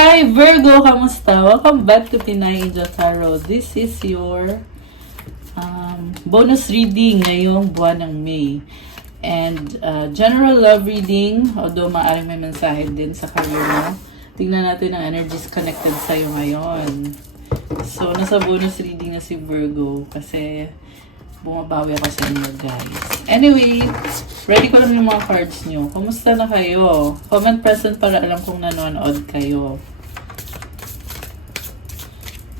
Hi Virgo, kamusta? Welcome back to Pinay Angel Tarot. This is your bonus reading ngayong buwan ng May. And general love reading, although maaaring may mensahe din sa career mo. Tingnan natin ang energies connected sa'yo ngayon. So, nasa bonus reading na si Virgo kasi bumabawi ako sa inyo, guys. Anyway, ready ko lang yung mga cards nyo. Kumusta na kayo? Comment present para alam kung nanonood kayo.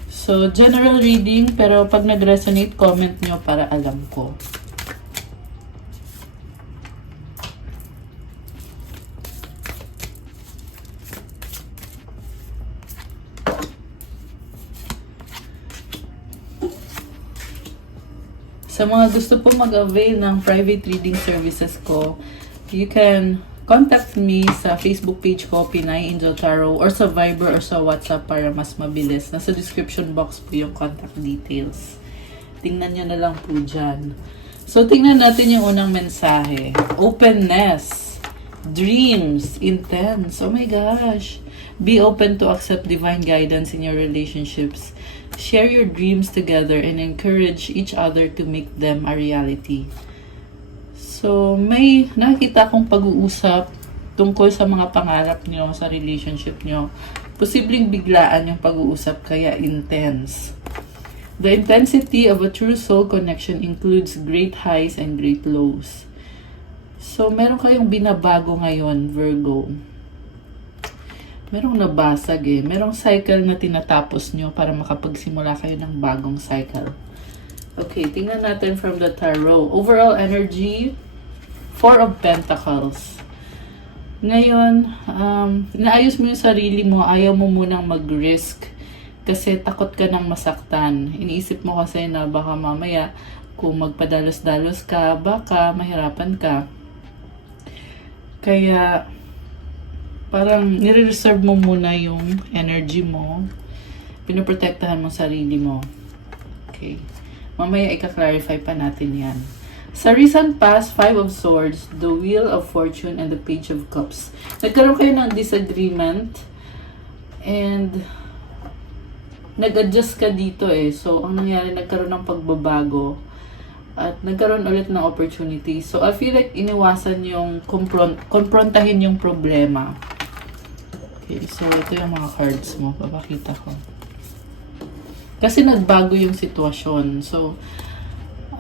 So, general reading, pero pag nag-resonate, comment nyo para alam ko. Sa mga gusto po mag-avail ng private reading services ko, you can contact me sa Facebook page ko, Pinay Angel Tarot, or sa Viber or sa WhatsApp para mas mabilis. Nasa description box po yung contact details. Tingnan nyo na lang po dyan. So, tingnan natin yung unang mensahe. Openness. Dreams. Intense. Oh my gosh. Be open to accept divine guidance in your relationships. Share your dreams together and encourage each other to make them a reality. So, may nakita akong pag-uusap tungkol sa mga pangarap nyo sa relationship nyo. Posibleng biglaan yung pag-uusap kaya intense. The intensity of a true soul connection includes great highs and great lows. So, meron kayong binabago ngayon, Virgo. Merong nabasag eh. Merong cycle na tinatapos nyo para makapagsimula kayo ng bagong cycle. Okay, tingnan natin from the tarot. Overall energy, 4 of Pentacles. Ngayon, inaayos mo yung sarili mo. Ayaw mo munang mag-risk kasi takot ka ng masaktan. Iniisip mo kasi na baka mamaya kung magpadalos-dalos ka, baka mahirapan ka. Kaya parang nire-reserve mo muna yung energy mo. Pinoprotektahan mo sarili mo. Okay. Mamaya ika-clarify pa natin yan. Sa recent past, 5 of Swords, the Wheel of Fortune, and the Page of Cups. Nagkaroon kayo ng disagreement and nag-adjust ka dito eh. So, ang nangyari, nagkaroon ng pagbabago at nagkaroon ulit ng opportunity. So, I feel like iniwasan yung konfrontahin yung problema. Okay, so ito yung mga cards mo. Papakita ko. Kasi nagbago yung sitwasyon. So,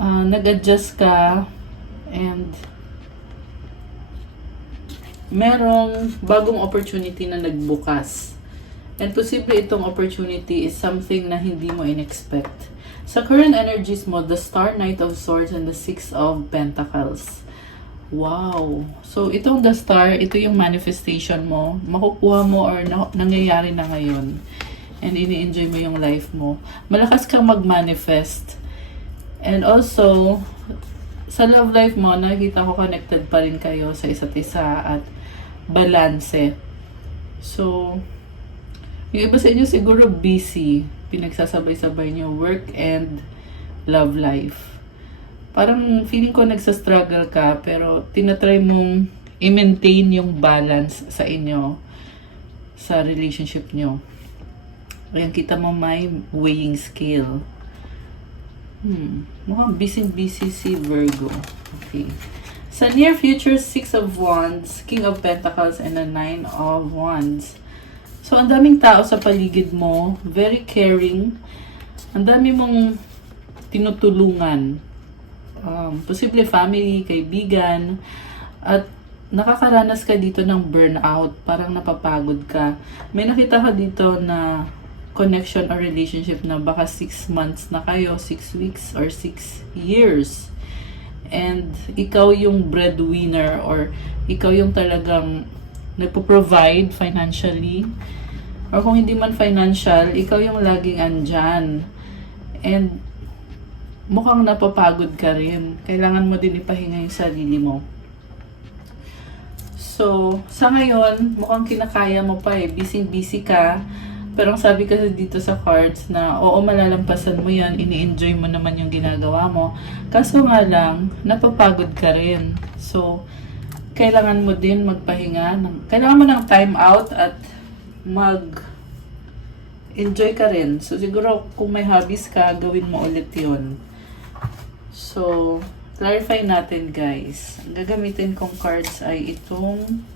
nag-adjust ka and merong bagong opportunity na nagbukas. And posible itong opportunity is something na hindi mo in-expect. Sa current energies mo, the Star, Knight of Swords, and the 6 of Pentacles. Wow! So, itong the Star, ito yung manifestation mo. Makukuha mo or nangyayari na ngayon. And ini-enjoy mo yung life mo. Malakas kang mag-manifest. And also, sa love life mo, nakikita ko connected pa rin kayo sa isa't isa at balanse. So, yung iba sa inyo siguro busy. Pinagsasabay-sabay nyo work and love life. Parang feeling ko nagsastruggle ka pero tinatry mong i-maintain yung balance sa inyo sa relationship nyo. Ayan, kita mo may weighing scale. Mukhang busy si Virgo. Okay. Sa near future, 6 of Wands, King of Pentacles, and a 9 of Wands. So, ang daming tao sa paligid mo, very caring. Ang dami mong tinutulungan. Posible family, kaibigan, at nakakaranas ka dito ng burnout, parang napapagod ka. May nakita ka dito na connection or relationship na baka 6 months na kayo, 6 weeks, or 6 years. And ikaw yung breadwinner or ikaw yung talagang nagpo-provide financially. Or kung hindi man financial, ikaw yung laging andyan. And mukhang napapagod ka rin. Kailangan mo din ipahinga yung sarili mo. So, sa ngayon, mukhang kinakaya mo pa eh. Busy-busy ka. Pero ang sabi kasi dito sa cards na, oo, malalampasan mo yan. Ini-enjoy mo naman yung ginagawa mo. Kaso nga lang, napapagod ka rin. So, kailangan mo din magpahinga. Kailangan mo ng time out at enjoy ka rin. So, siguro kung may hobbies ka, gawin mo ulit yun. So, clarify natin guys. Ang gagamitin kong cards ay itong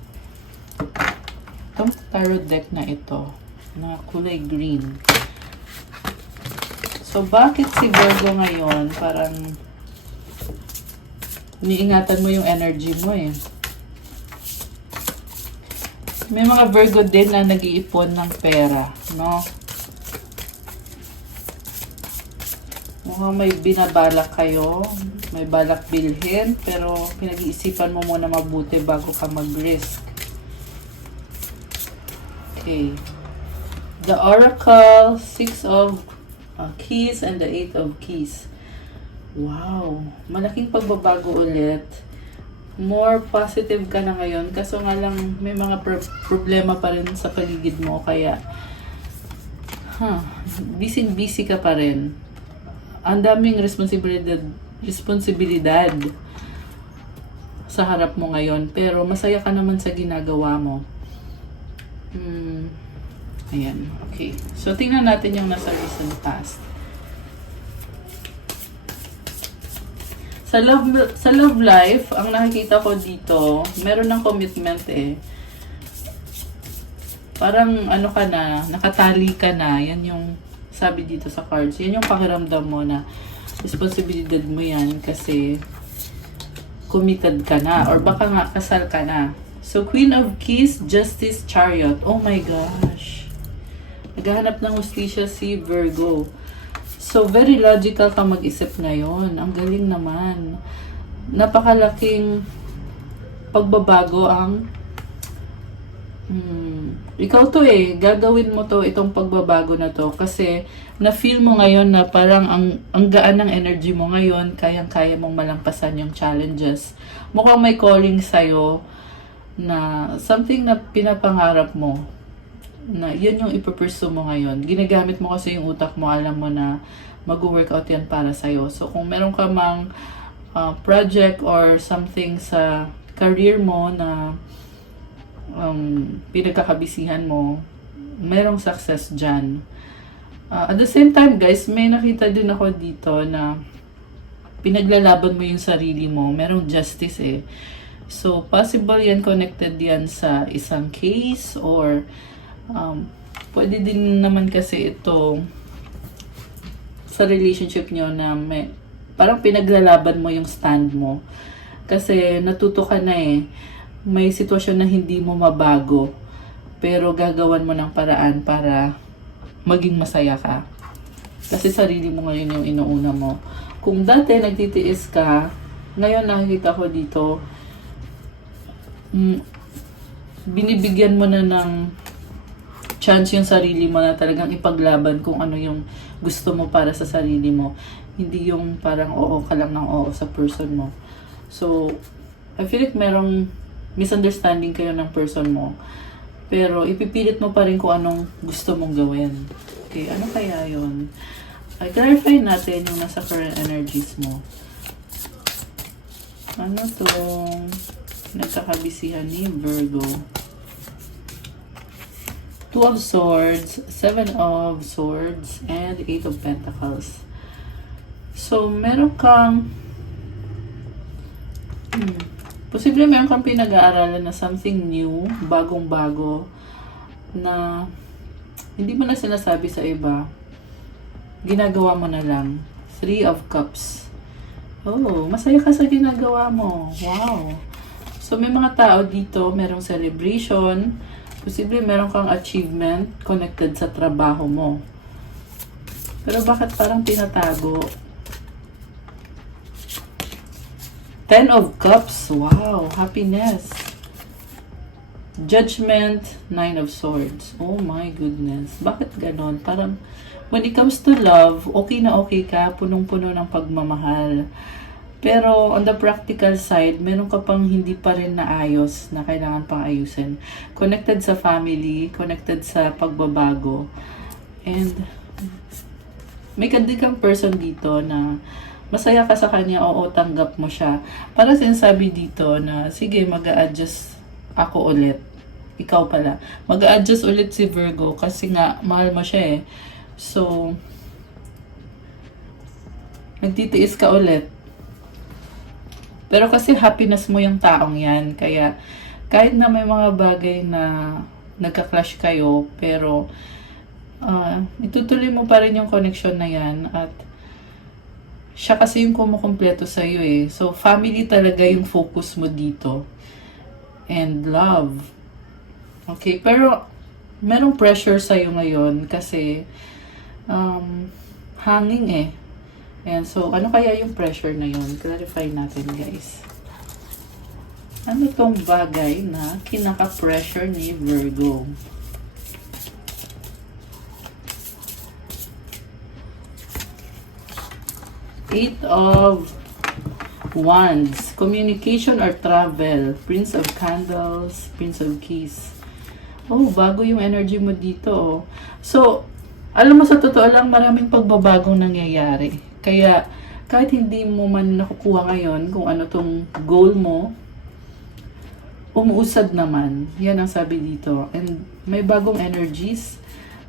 tarot deck na ito, na kulay green. So, bakit si Virgo ngayon parang iniingatan mo yung energy mo eh. May mga Virgo din na nag-iipon ng pera, no? Mukhang may binabalak kayo, may balak bilhin, pero pinag-iisipan mo muna mabuti bago ka mag-risk. Okay. The Oracle, 6 of Keys and the 8 of Keys. Wow, malaking pagbabago ulit. More positive ka na ngayon, kaso nga lang may mga problema pa rin sa paligid mo, kaya busy ka pa rin. Ang daming responsibilidad sa harap mo ngayon, pero masaya ka naman sa ginagawa mo. Ayan, okay. So, tingnan natin yung nasa recent past. Sa love life, ang nakikita ko dito, meron ng commitment eh. Parang ano ka na, nakatali ka na, yan yung sabi dito sa cards. Yan yung pakiramdam mo na responsibilidad mo yan kasi committed ka na or baka nga kasal ka na. So, Queen of Keys, Justice, Chariot. Oh my gosh. Naghahanap ng hustisya si Virgo. So, very logical ka mag-isip ngayon. Ang galing naman. Napakalaking pagbabago ang ikaw to eh, gagawin mo to, itong pagbabago na to, kasi na-feel mo ngayon na parang ang gaan ng energy mo ngayon, kayang-kaya mong malampasan yung challenges. Mukhang may calling sa'yo na something na pinapangarap mo, na yun yung ipupursue mo ngayon. Ginagamit mo kasi yung utak mo, alam mo na mag-workout yan para sa'yo. So kung meron ka mang project or something sa career mo na pinagkakabisihan mo, merong success dyan. At the same time guys, may nakita din ako dito na pinaglalaban mo yung sarili mo, merong justice eh. So possible yan, connected yan sa isang case or pwede din naman kasi ito sa relationship nyo na may, parang pinaglalaban mo yung stand mo kasi natuto ka na eh. May sitwasyon na hindi mo mabago, pero gagawan mo ng paraan para maging masaya ka. Kasi sarili mo ngayon yung inuuna mo. Kung dati nagtitiis ka, ngayon nakikita ko dito, binibigyan mo na ng chance yung sarili mo na talagang ipaglaban kung ano yung gusto mo para sa sarili mo. Hindi yung parang oo ka lang ng oo sa person mo. So, I feel like merong misunderstanding kayo ng person mo. Pero ipipilit mo pa rin kung anong gusto mong gawin. Okay, ano kaya yun? Clarify natin yung nasa current energies mo. Ano tong nagkakabisihan ni Virgo? 2 of Swords, 7 of Swords, and 8 of Pentacles. So, meron kang posible meron kang pinag-aaralan na something new, bagong-bago, na hindi mo na sinasabi sa iba. Ginagawa mo na lang. 3 of Cups. Oh, masaya ka sa ginagawa mo. Wow. So, may mga tao dito, merong celebration. Posible meron kang achievement connected sa trabaho mo. Pero bakit parang tinatago? 10 of Cups. Wow, happiness. Judgment, 9 of Swords. Oh my goodness. Bakit ganon? Parang, when it comes to love, okay na okay ka, punong-puno ng pagmamahal. Pero, on the practical side, meron ka pang hindi pa rin naayos na kailangan pang ayusin. Connected sa family, connected sa pagbabago. And, may kang person dito na masaya ka sa kanya, oo, tanggap mo siya. Para sinasabi dito na, sige, mag-a-adjust ako ulit. ikaw pala. Mag-a-adjust ulit si Virgo kasi nga, mahal mo siya eh. So, nagtitiis ka ulit. Pero kasi happiness mo yung taong yan. Kaya, kahit na may mga bagay na nagka-clash kayo, pero itutuloy mo pa rin yung connection na yan. At siya kasi yung kumukumpleto sa'yo eh. So, family talaga yung focus mo dito. And love. Okay, pero merong pressure sa'yo ngayon kasi hanging eh. And so, ano kaya yung pressure na yun? Clarify natin, guys. Ano tong bagay na kinaka-pressure ni Virgo? Eight of Wands. Communication or travel. Prince of Candles. Prince of Keys. Oh, bago yung energy mo dito. Oh. So, alam mo sa totoo lang, maraming pagbabagong nangyayari. Kaya, kahit hindi mo man nakukuha ngayon kung ano tong goal mo, umuusad naman. Yan ang sabi dito. And may bagong energies.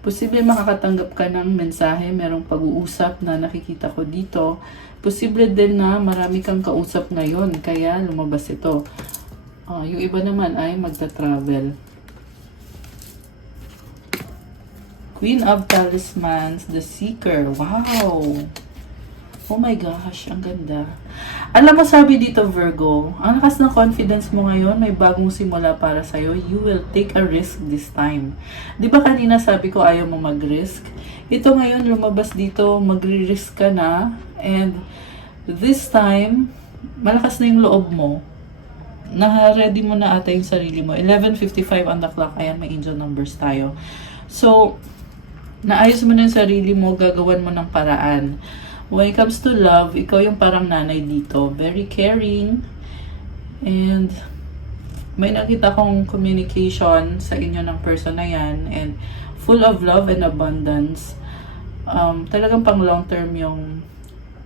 Posible makakatanggap ka ng mensahe, merong pag-uusap na nakikita ko dito. Posible din na marami kang kausap ngayon, kaya lumabas ito. Yung iba naman ay magta-travel. Queen of Talismans, the Seeker. Wow! Oh my gosh, ang ganda. Alam mo, sabi dito, Virgo, ang lakas ng confidence mo ngayon, may bagong simula para sa'yo. You will take a risk this time. Di ba kanina sabi ko ayaw mo mag-risk? Ito ngayon, lumabas dito, magre-risk ka na. And this time, malakas na yung loob mo. Na-ready mo na ata yung sarili mo. 11:55 on the clock. Ayan, may angel numbers tayo. So, naayos mo na yung sarili mo, gagawan mo ng paraan. When it comes to love, ikaw yung parang nanay dito. Very caring. And may nakita kong communication sa inyo ng person na yan. And full of love and abundance. Talagang pang long term yung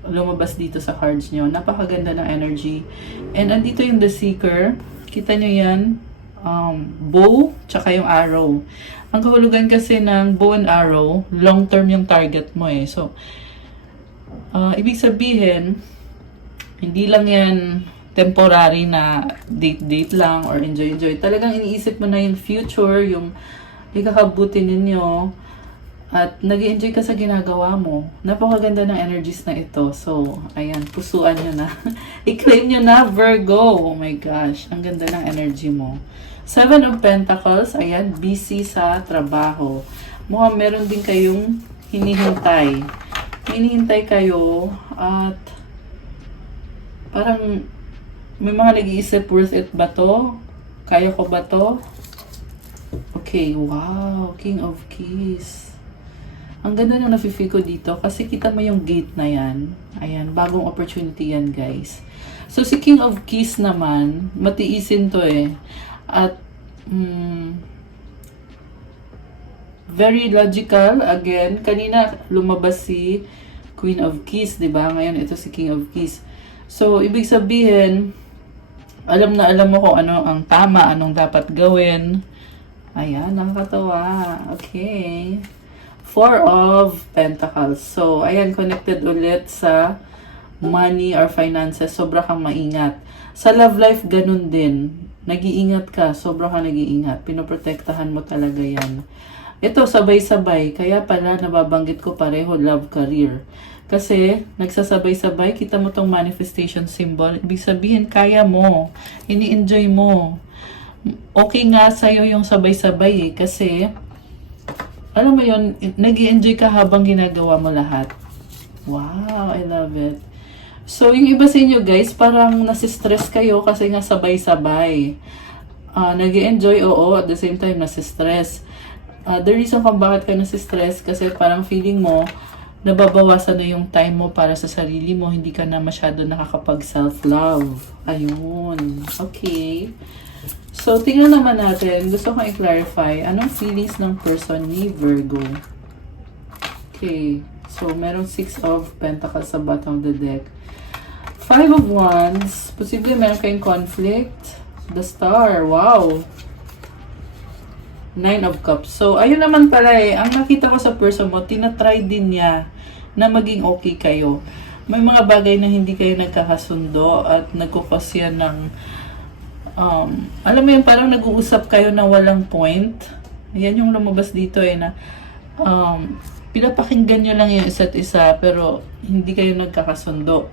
lumabas dito sa cards nyo. Napakaganda ng energy. And andito yung the Seeker. Kita nyo yan. Bow, tsaka yung arrow. Ang kahulugan kasi ng bow and arrow, long term yung target mo eh. So, ibig sabihin, hindi lang yan temporary na date-date lang or enjoy-enjoy. Talagang iniisip mo na yung future, yung ikakabuti ninyo, at nag-enjoy ka sa ginagawa mo. Napakaganda ng energies na ito. So, ayan, pusuan nyo na. I-claim nyo na, Virgo. Oh my gosh, ang ganda ng energy mo. Seven of Pentacles, ayan, busy sa trabaho. Mukhang meron din kayong hinihintay. Hinihintay kayo at parang may mga nag-iisip, worth it ba to? Kaya ko ba to? Okay, wow, King of Keys. Ang ganda na nafe-feel ko dito kasi kita mo yung gate na yan. Ayan, bagong opportunity yan, guys. So, si King of Keys naman, matiisin to eh. At, very logical. Again, kanina lumabas si Queen of Keys, di ba? Ngayon, ito si King of Keys. So, ibig sabihin, alam na alam mo kung ano ang tama, anong dapat gawin. Ayan, nakakatawa. Okay. Four of Pentacles. So, ayan, connected ulit sa money or finances. Sobra kang maingat. Sa love life, ganun din. Nag-iingat ka. Sobra kang nag-iingat. Pinoprotektahan mo talaga yan. Ito, sabay-sabay. Kaya pala, nababanggit ko pareho, love, career. Kasi, nagsasabay-sabay, kita mo tong manifestation symbol. Ibig sabihin, kaya mo. Ini-enjoy mo. Okay nga sa'yo yung sabay-sabay eh. Kasi, alam mo yun, nag-i-enjoy ka habang ginagawa mo lahat. Wow, I love it. So, yung iba sa inyo guys, parang nasistress kayo kasi nga sabay-sabay. Nag-i-enjoy, oo, at the same time, nasistress. The reason kung bakit ka nasistress kasi parang feeling mo nababawasan na yung time mo para sa sarili mo, hindi ka na masyado nakakapag self-love. Ayun. Okay. So, tingnan naman natin. Gusto kong i-clarify anong feelings ng person ni Virgo. Okay. So, meron 6 of Pentacles sa bottom of the deck. 5 of Wands. Posible meron kayong conflict. The Star. Wow. Nine of Cups. So, ayun naman pala eh. Ang nakita ko sa person mo, tinatry din niya na maging okay kayo. May mga bagay na hindi kayo nagkakasundo at nagkukos yan ng alam mo yun, parang nag-uusap kayo na walang point. Yan yung lumabas dito eh na pinapakinggan nyo lang yung isa't isa pero hindi kayo nagkakasundo.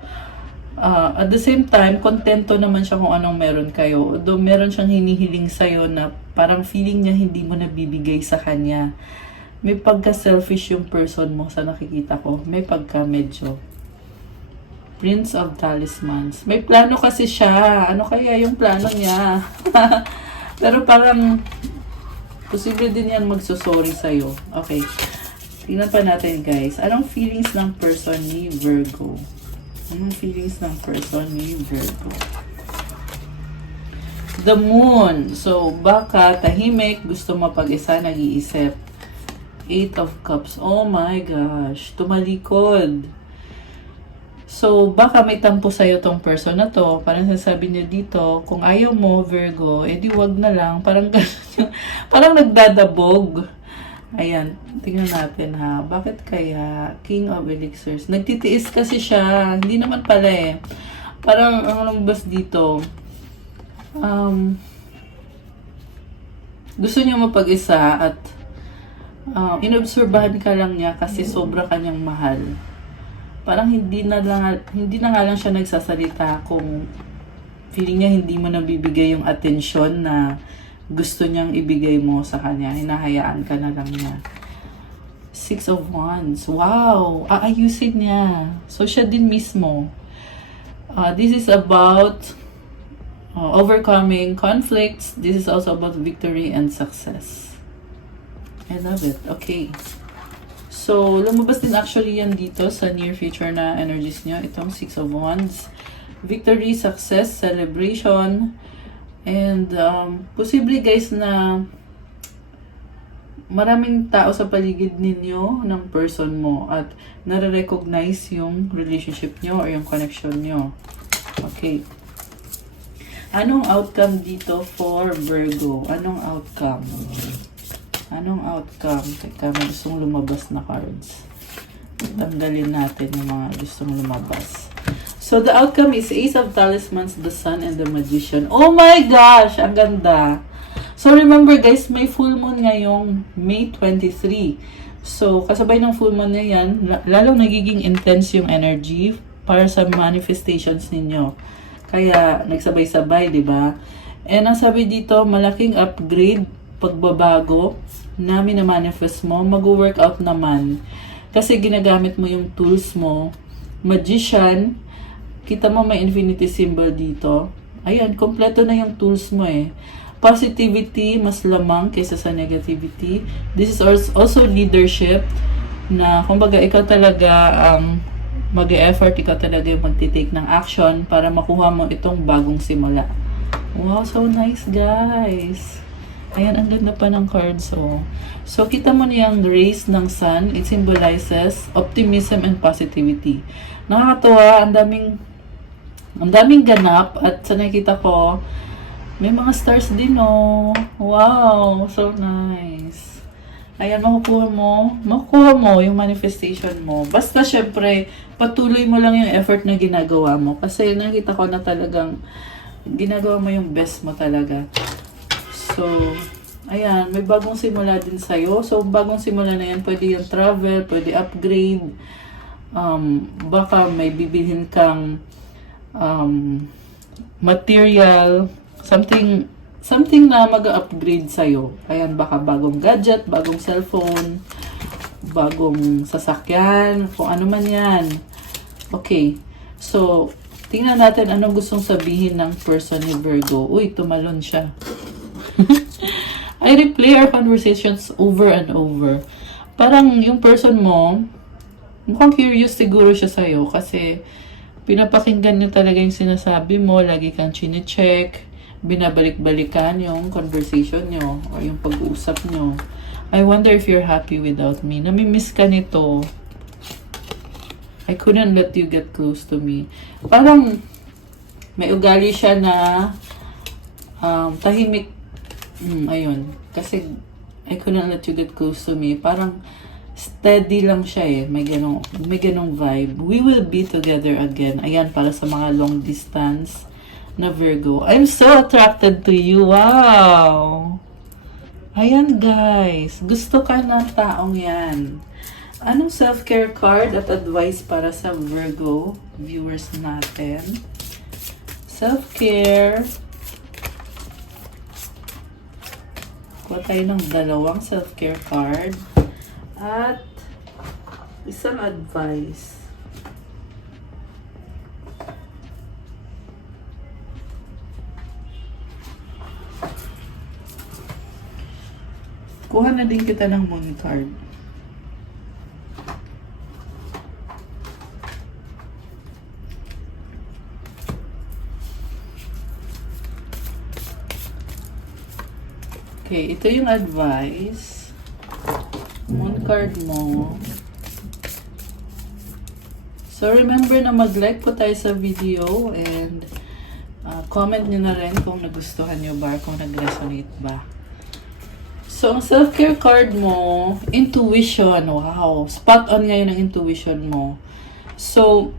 At the same time, kontento naman siya kung anong meron kayo. Although meron siyang hinihiling sa'yo na parang feeling niya hindi mo nabibigay sa kanya. May pagka-selfish yung person mo sa nakikita ko. May pagka medyo Prince of Talismans. May plano kasi siya. Ano kaya yung plano niya? Pero parang posible din yan magsusorry sa'yo. Okay. Tingnan pa natin guys. Anong feelings ng person ni Virgo? Anong feelings ng person ni Virgo? The Moon. So, baka tahimik, gusto mapag-isa, nag-iisip. Eight of Cups. Oh my gosh. Tumalikod. So, baka may tampo sa'yo tong person na to. Parang sasabi niya dito, kung ayaw mo, Virgo, edi wag na lang. Parang parang nagdadabog. Ayan, tingnan natin ha. Bakit kaya King of Elixirs? Nagtitiis kasi siya. Hindi naman pala eh. Parang ang lumabas dito. Gusto niya mapag-isa at inobserbahan ka lang niya kasi sobra kanyang mahal. Parang hindi na nga lang siya nagsasalita kung feeling niya hindi mo nabibigay yung atensyon na gusto niyang ibigay mo sa kanya. Hinahayaan ka na lang niya. Six of Wands. Wow! Aayusin niya. So, siya din mismo. This is about overcoming conflicts. This is also about victory and success. I love it. Okay. So, lumabas din actually yan dito sa near future na energies nyo. Itong Six of Wands. Victory, success, celebration. And, posible guys na maraming tao sa paligid ninyo ng person mo at nare-recognize yung relationship nyo or yung connection nyo. Okay. Anong outcome dito for Virgo? Anong outcome? Anong outcome? Teka, may gustong lumabas na cards. Tanggalin natin yung mga gustong lumabas. So, the outcome is Ace of Talismans, the Sun, and the Magician. Oh my gosh! Ang ganda! So, remember guys, may full moon ngayong May 23. So, kasabay ng full moon na yan, lalong nagiging intense yung energy para sa manifestations ninyo. Kaya, nagsabay-sabay, di ba? And ang sabi dito, malaking upgrade, pagbabago na minamanifest mo, mag-workout naman. Kasi ginagamit mo yung tools mo. Magician, kita mo may infinity symbol dito. Ayan, kompleto na yung tools mo eh. Positivity, mas lamang kaysa sa negativity. This is also leadership na kumbaga ikaw talaga mag-e-effort, ikaw talaga yung magtitake ng action para makuha mo itong bagong simula. Wow, so nice guys. Ayan, ang ganda pa ng cards, oh. So, kita mo niyang rays ng sun. It symbolizes optimism and positivity. Nakakatuwa, ang daming ganap. At sa nakita ko, may mga stars din, oh. Wow, so nice. Ayan, makukuha mo yung manifestation mo. Basta, syempre, patuloy mo lang yung effort na ginagawa mo. Kasi nakita ko na talagang ginagawa mo yung best mo talaga. So, ayan, may bagong simula din sa'yo. So, bagong simula na yan, pwede yung travel, pwede upgrade. Baka may bibilhin kang material, something na mag-upgrade sa'yo. Ayan, baka bagong gadget, bagong cellphone, bagong sasakyan, kung ano man yan. Okay, so, tingnan natin anong gustong sabihin ng person ni Virgo. Uy, tumalon siya. I replay our conversations over and over. Parang yung person mo, mukhang curious siguro siya sa'yo kasi pinapakinggan niya talaga yung sinasabi mo, lagi kang chine-check, binabalik-balikan yung conversation nyo or yung pag-uusap nyo. I wonder if you're happy without me. Namimiss ka nito. I couldn't let you get close to me. Parang may ugali siya na tahimik. Ayun. Kasi I couldn't let you get close to me. Parang steady lang siya eh. May ganong vibe. We will be together again. Ayan, para sa mga long distance na Virgo. I'm so attracted to you. Wow! Ayan guys. Gusto ka ng taong yan. Anong self-care card at advice para sa Virgo viewers natin? Self-care. Kuha tayo ng dalawang self-care card. At isang advice. Kuha na din kita ng moon card. Okay, ito yung advice. Moon card mo. So, remember na mag-like po tayo sa video and comment nyo na rin kung nagustuhan nyo ba, kung nag-resonate ba. So, ang self-care card mo, intuition. Wow, spot on ngayon ang intuition mo. So,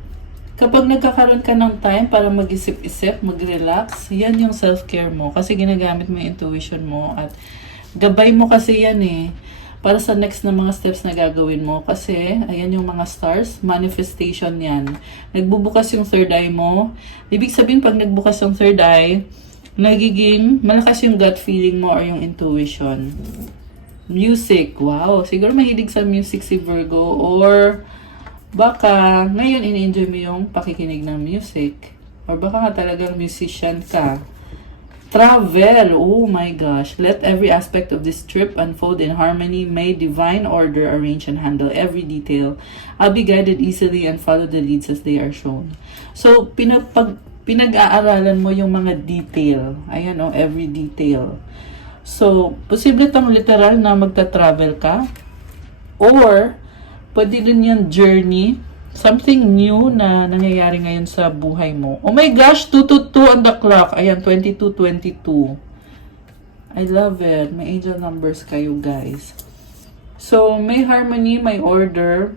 kapag nagkakaroon ka ng time para mag-isip-isip, mag-relax, yan yung self-care mo. Kasi ginagamit mo yung intuition mo at gabay mo kasi yan eh. Para sa next na mga steps na gagawin mo. Kasi, ayan yung mga stars, manifestation yan. Nagbubukas yung third eye mo. Ibig sabihin, pag nagbukas yung third eye, nagiging malakas yung gut feeling mo or yung intuition. Music, wow. Siguro mahilig sa music si Virgo or baka ngayon in-enjoy mo yung pakikinig ng music. Or baka nga talagang musician ka. Travel, oh my gosh. Let every aspect of this trip unfold in harmony. May divine order arrange and handle every detail. I'll be guided easily and follow the leads as they are shown. So, pinag-aaralan mo yung mga detail. Ayan oh, every detail. So, posible itong literal na magta-travel ka. Or, pwede din yung journey. Something new na nangyayari ngayon sa buhay mo. Oh my gosh, 222 on the clock. Ayan, 2222. I love it. May angel numbers kayo, guys. So, may harmony, may order.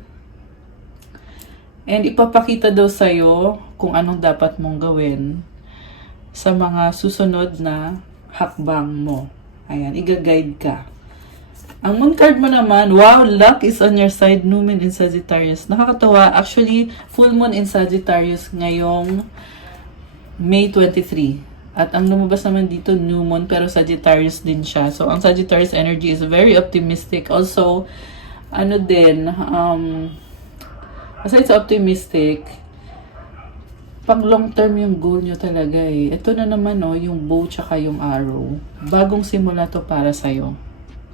And ipapakita daw sa'yo kung anong dapat mong gawin sa mga susunod na hakbang mo. Ayan, iga-guide ka. Ang moon card mo naman, wow, luck is on your side, new moon in Sagittarius. Nakakatawa, actually, full moon in Sagittarius ngayong May 23. At ang lumabas naman dito, new moon, pero Sagittarius din siya. So, ang Sagittarius energy is very optimistic. Also, aside sa optimistic, pang long term yung goal nyo talaga eh. Ito na naman yung bow tsaka yung arrow. Bagong simula to para sa'yo.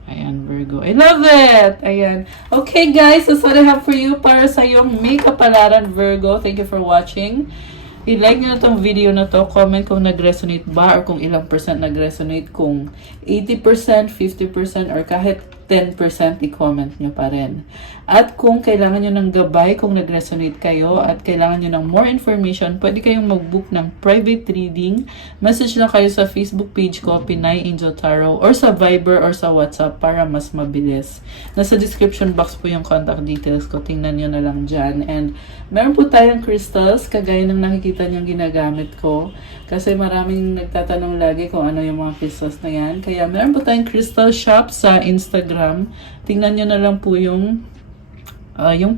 Ayan, Virgo. I love it! Ayan. Okay, guys. That's what I have for you para sa iyong May Kapalaran, Virgo. Thank you for watching. I-like nyo na tong video na to. Comment kung nag-resonate ba or kung ilang percent nag-resonate. Kung 80%, 50%, or kahit 10% i-comment nyo pa rin. At kung kailangan nyo ng gabay, kung nag-resonate kayo at kailangan nyo ng more information, pwede kayong mag-book ng private reading. Message lang kayo sa Facebook page ko, Pinay Angel Tarot, or sa Viber or sa WhatsApp para mas mabilis. Nasa description box po yung contact details ko. Tingnan nyo na lang dyan. And meron po tayong crystals, kagaya ng nakikita nyo ginagamit ko. Kasi maraming nagtatanong lagi kung ano yung mga crystals na yan. Kaya meron po tayong crystal shop sa Instagram. Tingnan nyo na lang po yung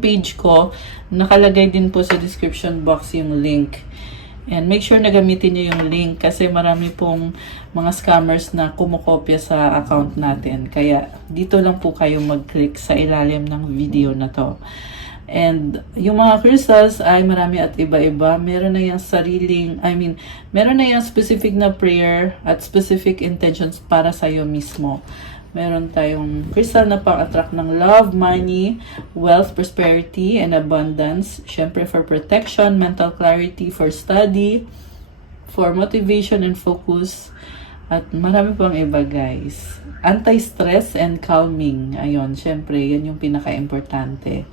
page ko. Nakalagay din po sa description box yung link. And make sure na gamitin nyo yung link kasi marami pong mga scammers na kumukopya sa account natin. Kaya dito lang po kayo mag-click sa ilalim ng video na to. And yung mga crystals ay marami at iba-iba. Meron na yung meron na yung specific na prayer at specific intentions para sa'yo mismo. Meron tayong crystal na pang-attract ng love, money, wealth, prosperity, and abundance. Siyempre for protection, mental clarity, for study, for motivation and focus. At marami pang iba, guys. Anti-stress and calming. Ayun, siyempre, yan yung pinaka-importante.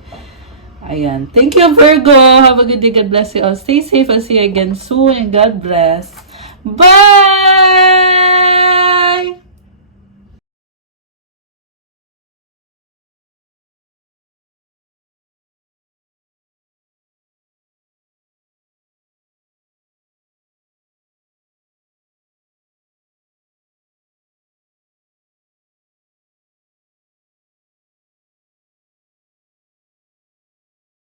Ayan. Thank you, Virgo. Have a good day. God bless you all. Stay safe. I'll see you again soon. And God bless. Bye!